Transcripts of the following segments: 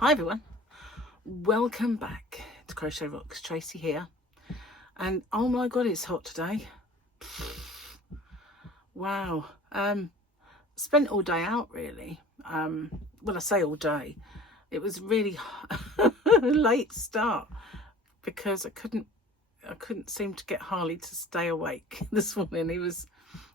Hi everyone, welcome back to Crochet Rocks. Tracy here, and oh my god, it's hot today. Wow. Spent all day out really. Well, I say all day, it was really late start because I couldn't seem to get Harley to stay awake this morning.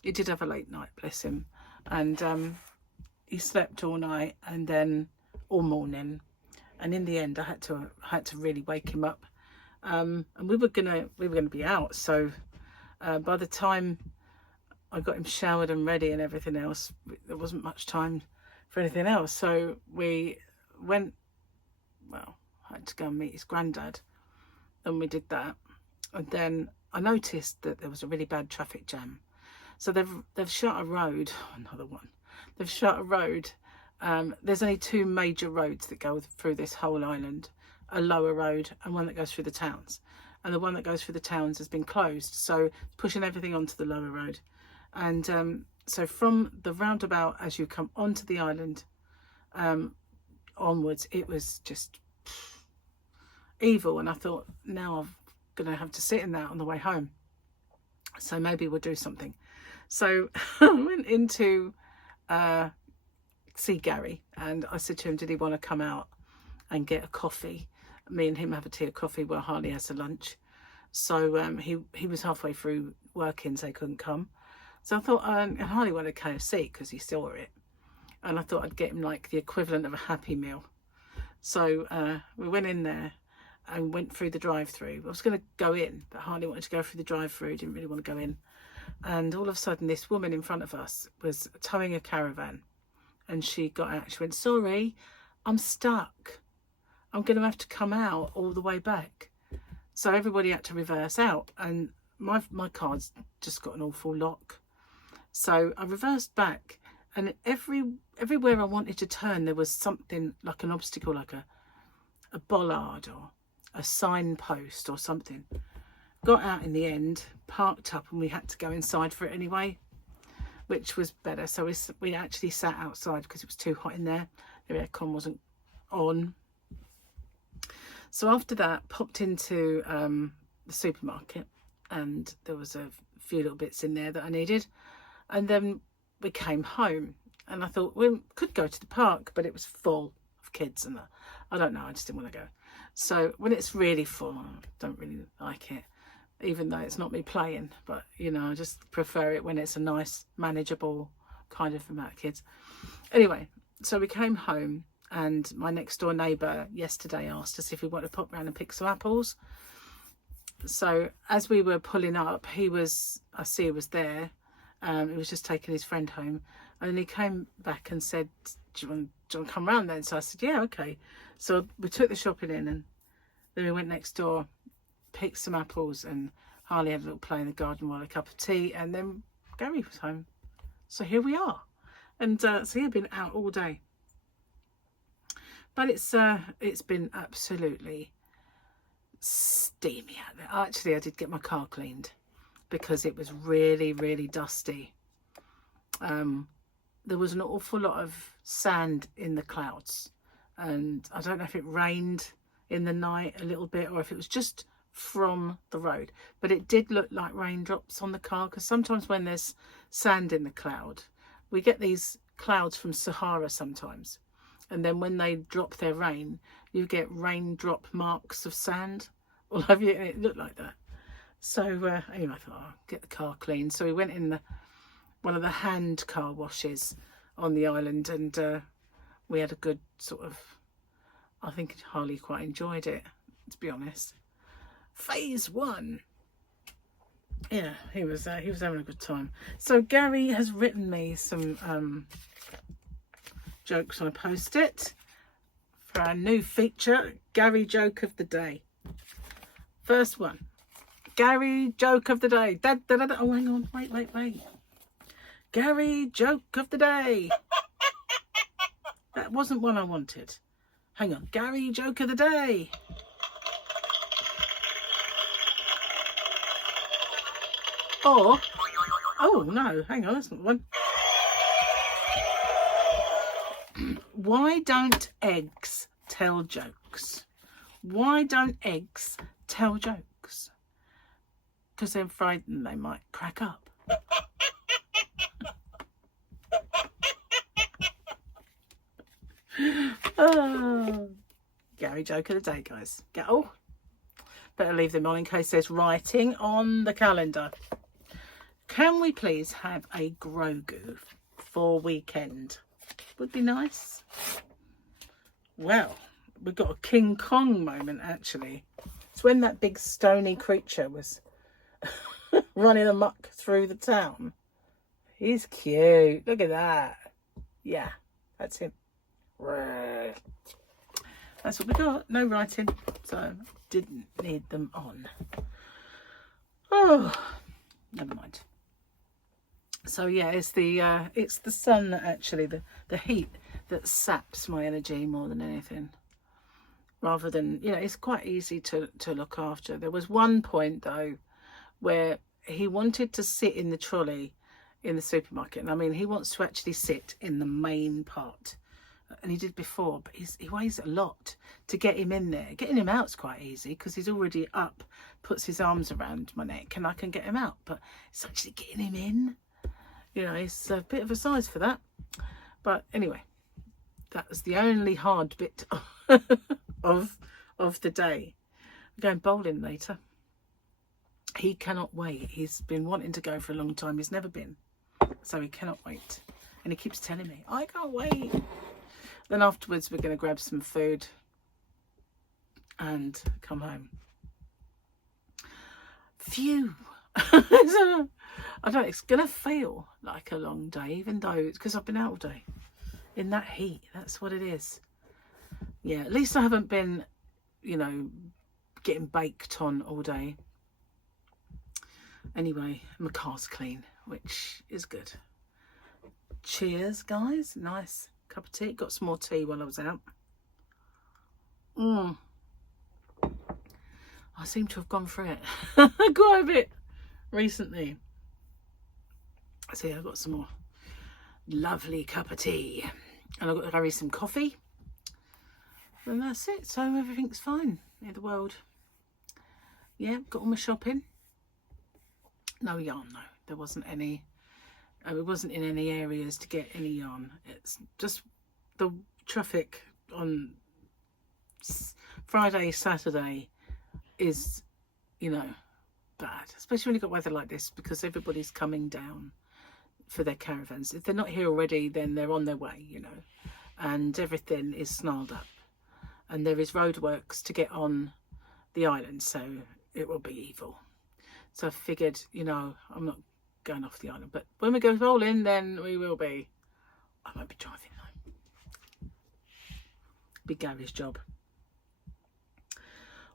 He did have a late night, bless him, and he slept all night and then all morning. And in the end, I had to really wake him up, and we were gonna be out. So by the time I got him showered and ready and everything else, there wasn't much time for anything else. So we went. Well, I had to go and meet his granddad, and we did that. And then I noticed that there was a really bad traffic jam. So they've shut a road. Another one. They've shut a road. There's only two major roads that go through this whole island, a lower road and one that goes through the towns. And the one that goes through the towns has been closed, so pushing everything onto the lower road. And so from the roundabout as you come onto the island onwards, it was just evil. And I thought, now I'm going to have to sit in that on the way home. So maybe we'll do something. So I went into see Gary, and I said to him, did he want to come out and get a coffee? Me and him have a tea or coffee while Harley has a lunch. So he was halfway through working, so he couldn't come. So I thought, and Harley wanted KFC because he saw it, and I thought I'd get him like the equivalent of a Happy Meal. So we went in there and went through the drive-through. I was going to go in, but Harley wanted to go through the drive-through, didn't really want to go in. And all of a sudden, this woman in front of us was towing a caravan. And she got out, she went, sorry, I'm stuck. I'm going to have to come out all the way back. So everybody had to reverse out. And my car's just got an awful lock. So I reversed back. And everywhere I wanted to turn, there was something like an obstacle, like a bollard or a signpost or something. Got out in the end, parked up, and we had to go inside for it anyway, which was better. So we actually sat outside because it was too hot in there. The aircon wasn't on. So after that, popped into the supermarket, and there was a few little bits in there that I needed. And then we came home, and I thought we could go to the park, but it was full of kids, and I don't know, I just didn't want to go. So when it's really full, I don't really like it, even though it's not me playing, but you know, I just prefer it when it's a nice, manageable kind of amount of kids. Anyway, so we came home, and my next door neighbour yesterday asked us if we wanted to pop round and pick some apples. So as we were pulling up, I was there. He was just taking his friend home, and then he came back and said, do you want to come round then? So I said, yeah, okay. So we took the shopping in, and then we went next door, picked some apples, and Harley had a little play in the garden while a cup of tea, and then Gary was home. So here we are. And so he'd been out all day. But it's been absolutely steamy out there. Actually, I did get my car cleaned because it was really, really dusty. There was an awful lot of sand in the clouds, and I don't know if it rained in the night a little bit or if it was just from the road, but it did look like raindrops on the car, because sometimes when there's sand in the cloud, we get these clouds from Sahara sometimes, and then when they drop their rain, you get raindrop marks of sand all over you, and it looked like that. So anyway, I thought, I'll get the car clean. So we went in one of the hand car washes on the island, and we had a good sort of, I think Harley quite enjoyed it, to be honest. Phase 1. Yeah, he was having a good time. So Gary has written me some jokes on a post-it for our new feature, Gary Joke of the Day. First one, Gary Joke of the Day. Da, da, da, da. Oh, hang on, wait. Gary Joke of the Day. That wasn't one I wanted. Hang on, Gary Joke of the Day. Or, oh no, hang on, that's not the one. Why don't eggs tell jokes? Why don't eggs tell jokes? Because they're frightened they might crack up. Oh, Gary joke of the day, guys. Oh, better leave them on in case there's writing on the calendar. Can we please have a Grogu for weekend? Would be nice. Well, we've got a King Kong moment, actually. It's when that big stony creature was running amok through the town. He's cute. Look at that. Yeah, that's him. That's what we got. No writing, so didn't need them on. Oh, never mind. So yeah, it's the sun that actually, the heat that saps my energy more than anything. Rather than, you know, it's quite easy to look after. There was one point though where he wanted to sit in the trolley in the supermarket, and I mean, he wants to actually sit in the main part, and he did before, but he weighs a lot. To get him in there, getting him out's quite easy because he's already up, puts his arms around my neck, and I can get him out. But it's actually getting him in. You know, it's a bit of a size for that. But anyway, that was the only hard bit of the day. We're going bowling later. He cannot wait. He's been wanting to go for a long time. He's never been, so he cannot wait. And he keeps telling me, I can't wait. Then afterwards, we're going to grab some food and come home. Phew. I don't, it's going to feel like a long day, even though it's because I've been out all day in that heat. That's what it is. Yeah, at least I haven't been, you know, getting baked on all day. Anyway, my car's clean, which is good. Cheers, guys. Nice cup of tea. Got some more tea while I was out. I seem to have gone through it quite a bit recently. So yeah, I've got some more lovely cup of tea, and I've got to carry some coffee, and that's it. So everything's fine in the world. Yeah, got all my shopping. No yarn, no. There wasn't any. It wasn't in any areas to get any yarn. It's just the traffic on Friday, Saturday is, you know, bad, especially when you've got weather like this, because everybody's coming down for their caravans. If they're not here already, then they're on their way, you know, and everything is snarled up, and there is roadworks to get on the island, so it will be evil. So I figured, you know, I'm not going off the island, but when we go bowling, then we will be. I won't be driving though. Be Gary's job.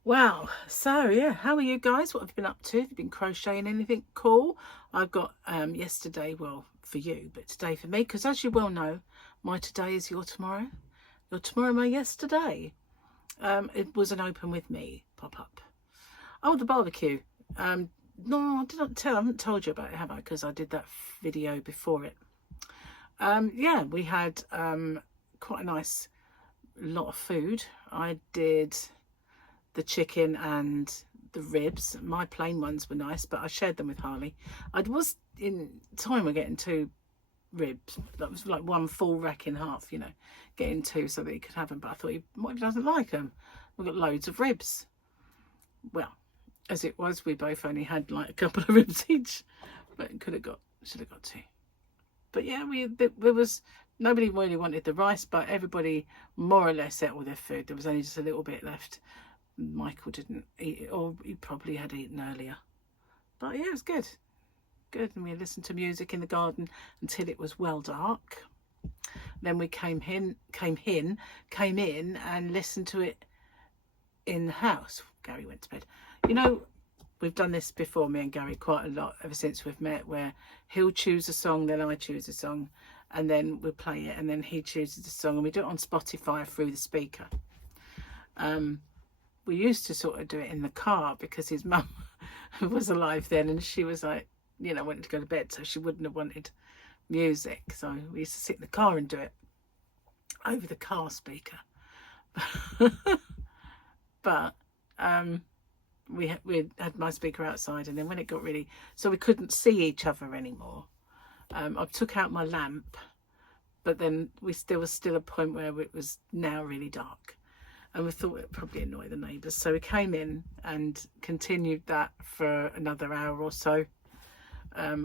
Wow, so yeah, how are you guys? What have you been up to? Have you been crocheting anything cool? I've got yesterday, well, for you, but today for me, because as you well know, my today is your tomorrow. Your tomorrow, my yesterday. It was an open with me pop-up. Oh, the barbecue. No, I haven't told you about it, have I? Because I did that video before it. Yeah, we had quite a nice lot of food. I did the chicken and the ribs. My plain ones were nice, but I shared them with Harley. I was in time we're getting 2 ribs. That was like one full rack in half, you know, getting 2 so that he could have them. But I thought, what if he doesn't like them? We've got loads of ribs. Well, as it was, we both only had like a couple of ribs each, but should have got 2. But yeah, there was nobody really wanted the rice, but everybody more or less ate all their food. There was only just a little bit left. Michael didn't eat it, or he probably had eaten earlier. But yeah, it was good. Good. And we listened to music in the garden until it was well dark. Then we came in and listened to it in the house. Gary went to bed. You know, we've done this before, me and Gary, quite a lot ever since we've met, where he'll choose a song, then I choose a song, and then we'll play it, and then he chooses a song, and we do it on Spotify through the speaker. We used to sort of do it in the car because his mum was alive then, and she was like, you know, wanted to go to bed, so she wouldn't have wanted music. So we used to sit in the car and do it over the car speaker. But we had my speaker outside, and then when it got really, so we couldn't see each other anymore, I took out my lamp, but then there was still a point where it was now really dark, and we thought it would probably annoy the neighbours, so we came in and continued that for another hour or so,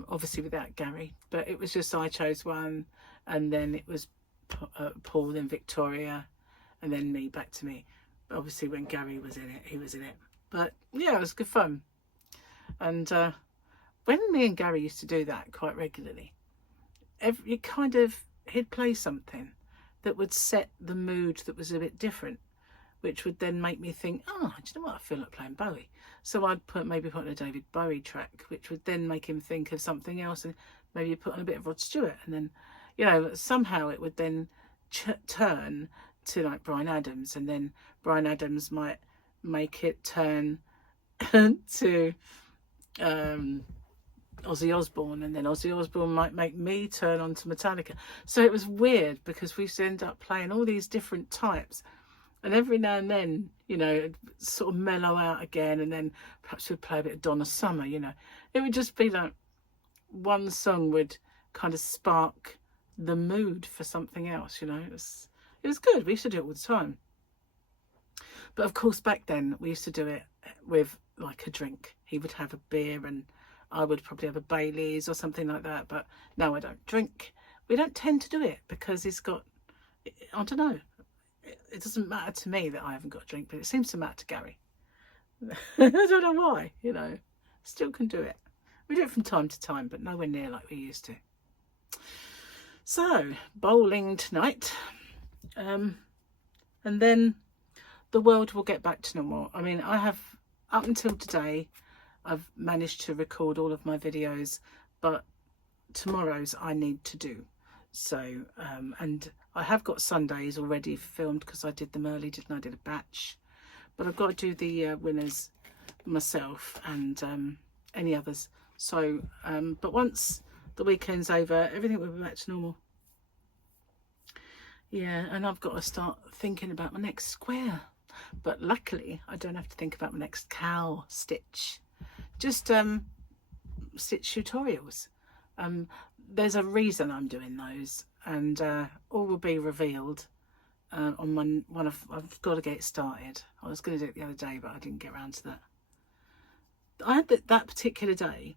obviously without Gary, but it was just I chose one, and then it was Paul, then Victoria, and then me, back to me. Obviously when Gary was in it, he was in it. But yeah, it was good fun. And when me and Gary used to do that quite regularly, he'd play something that would set the mood that was a bit different, which would then make me think, oh, do you know what, I feel like playing Bowie. So I'd maybe put on a David Bowie track, which would then make him think of something else, and maybe put on a bit of Rod Stewart, and then, you know, somehow it would then turn to like Bryan Adams, and then Bryan Adams might make it turn to Ozzy Osbourne, and then Ozzy Osbourne might make me turn on to Metallica. So it was weird because we used to end up playing all these different types, and every now and then, you know, it'd sort of mellow out again, and then perhaps we'd play a bit of Donna Summer, you know. It would just be like one song would kind of spark the mood for something else, you know. It was good. We used to do it all the time. But of course, back then, we used to do it with like a drink. He would have a beer and I would probably have a Baileys or something like that. But no, I don't drink. We don't tend to do it because he's got, I don't know. It doesn't matter to me that I haven't got a drink, but it seems to matter to Gary. I don't know why, you know. Still can do it. We do it from time to time, but nowhere near like we used to. So, bowling tonight. And then the world will get back to normal. I mean, I have, up until today, I've managed to record all of my videos, but tomorrow's I need to do. So, and I have got Sundays already filmed because I did them early, didn't I? I did a batch. But I've got to do the winners myself and any others. So, but once the weekend's over, everything will be back to normal. Yeah, and I've got to start thinking about my next square. But luckily, I don't have to think about my next cow stitch. Just stitch tutorials. There's a reason I'm doing those, and all will be revealed on I've got to get it started. I was going to do it the other day, but I didn't get around to that. I had that particular day,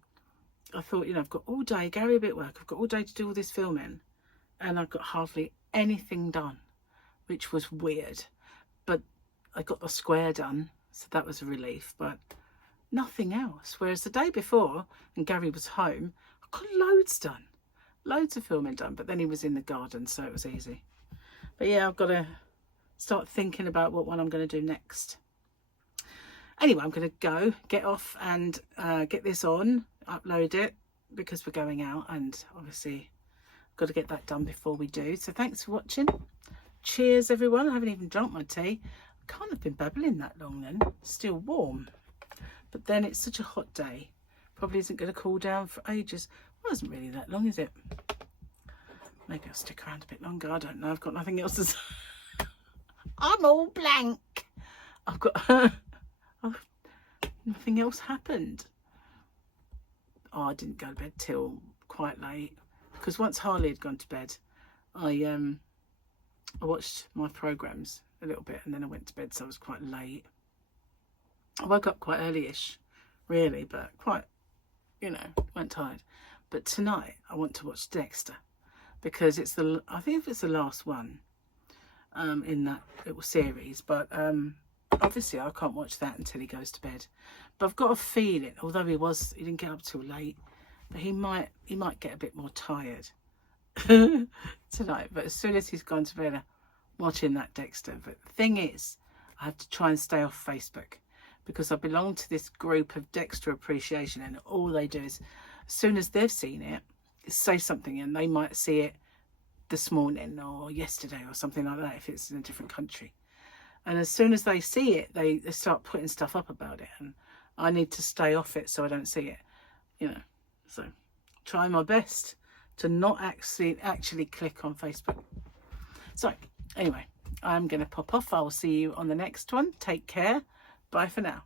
I thought, you know, I've got all day, Gary WIP Work, I've got all day to do all this filming, and I've got hardly anything done, which was weird. But I got the square done, so that was a relief, but nothing else. Whereas the day before, and Gary was home, I got loads done, loads of filming done, but then he was in the garden, so it was easy. But yeah, I've got to start thinking about what one I'm going to do next. Anyway, I'm going to go get off and get this on, upload it, because we're going out, and obviously I've got to get that done before we do. So thanks for watching. Cheers, everyone. I haven't even drunk my tea. I can't have been babbling that long then. Still warm. But then it's such a hot day. Probably isn't going to cool down for ages. Well, it isn't really that long, is it? Maybe I'll stick around a bit longer. I don't know. I've got nothing else to say. I'm all blank. I've got... nothing else happened. Oh, I didn't go to bed till quite late. Because once Harley had gone to bed, I watched my programmes a little bit and then I went to bed, so I was quite late. I woke up quite early-ish, really, but quite, you know, weren't tired. But tonight I want to watch Dexter because it's I think it's the last one in that little series, but obviously I can't watch that until he goes to bed. But I've got a feeling, although he didn't get up too late, but he might get a bit more tired tonight. But as soon as he's gone to bed, I'm watching that Dexter. But the thing is, I have to try and stay off Facebook because I belong to this group of Dexter appreciation, and all they do is, as soon as they've seen it, say something, and they might see it this morning or yesterday or something like that if it's in a different country. And as soon as they see it, they start putting stuff up about it, and I need to stay off it so I don't see it, you know. So try my best to not actually click on Facebook. So anyway, I'm going to pop off. I'll see you on the next one. Take care. Bye for now.